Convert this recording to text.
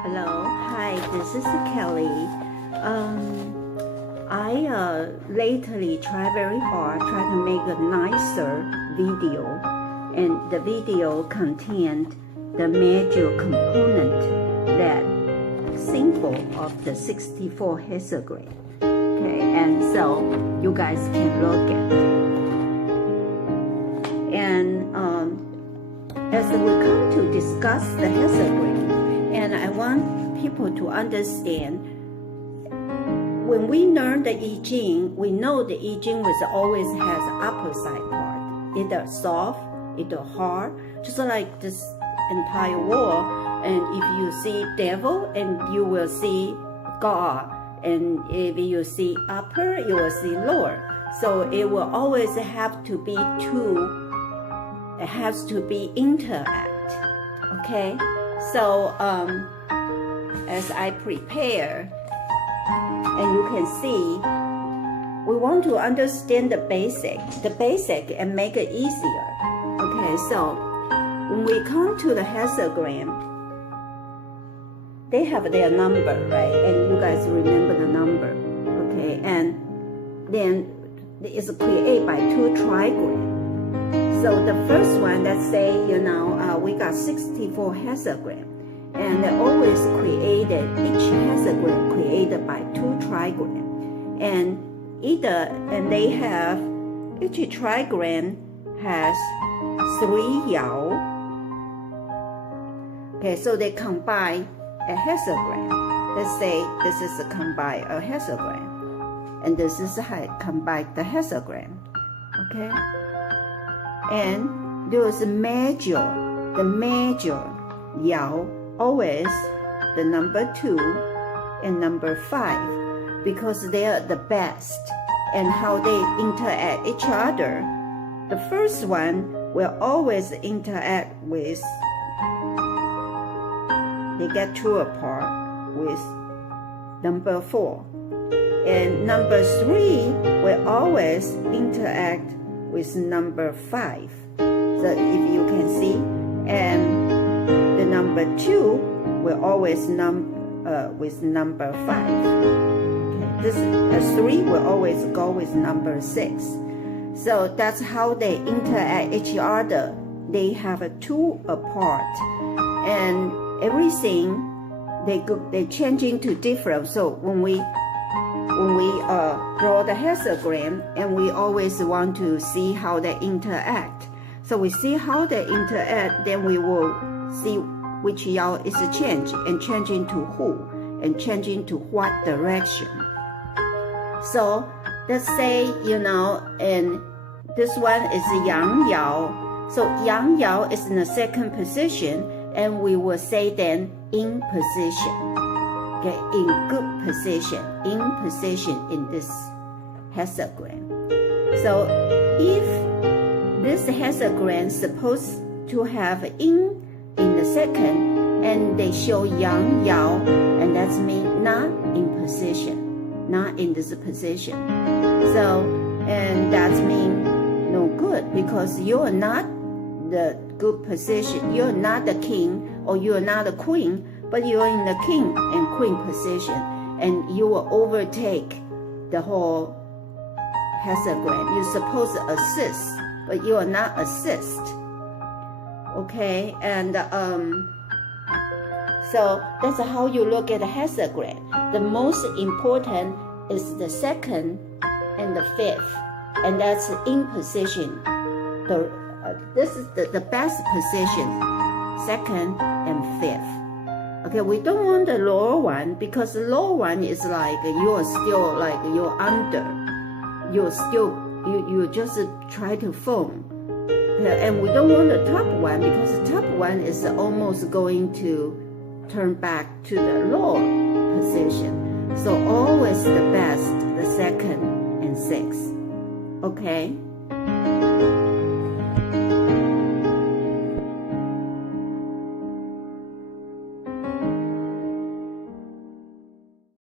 Hello, hi, this is Kelly. I lately try very hard, try to make a nicer video, and the video contained the major component that symbol of the 64 hexagram. Okay, and so you guys can look at it. And as we come to discuss the hexagram, and I want people to understand, when we learn the I Ching, we know the I Ching always has opposite part, either soft, either hard, just like this entire world. And if you see devil, and you will see God, and if you see upper, you will see lower. So it will always have to be two. It has to be interact. Okay. So as I prepare, and you can see, we want to understand the basic and make it easier. Okay, so when we come to the hexagram, they have their number, right? And you guys remember the number, okay? And then it's created by two trigrams. So the first one, let's say, we got 64 hexagram, and they always created, each hexagram created by two trigram, and they have, each trigram has 3 yao. Okay, so they combine a hexagram. Let's say this is a combine a hexagram, and this is how combine the hexagram. Okay. And there is a major, the major yao, always the number 2 and number 5, because they are the best. And how they interact each other, the first one will always interact with, they get 2 apart with number 4. And number 3 will always interact with number 5. So if you can see, and the number 2 will always with number 5. Okay, this 3 will always go with number 6. So that's how they interact each other. They have 2 apart, and everything they change into different. So when we draw the hexagram, and we always want to see how they interact. So we see how they interact, then we will see which yao is changed, and changing to who, and changing to what direction. So let's say, and this one is yang yao. So yang yao is in the second position, and we will say then in position. Okay, in good position, in position in this hexagram. So if this hexagram is supposed to have in the second, and they show yang yao, and that's mean not in position, not in this position. So, and that's mean no good, because you're not the good position, you're not the king, or you're not the queen, but you're in the king and queen position, and you will overtake the whole hexagram. You're supposed to assist, but you are not assist. Okay, and so that's how you look at the hexagram. The most important is the second and the 5th, and that's in position. This is the best position, second and 5th. Okay, we don't want the lower one, because the lower one is like you're still like you're under. You're still you just try to form. Okay, and we don't want the top one, because the top one is almost going to turn back to the lower position. So always the best, the second and 6th. Okay.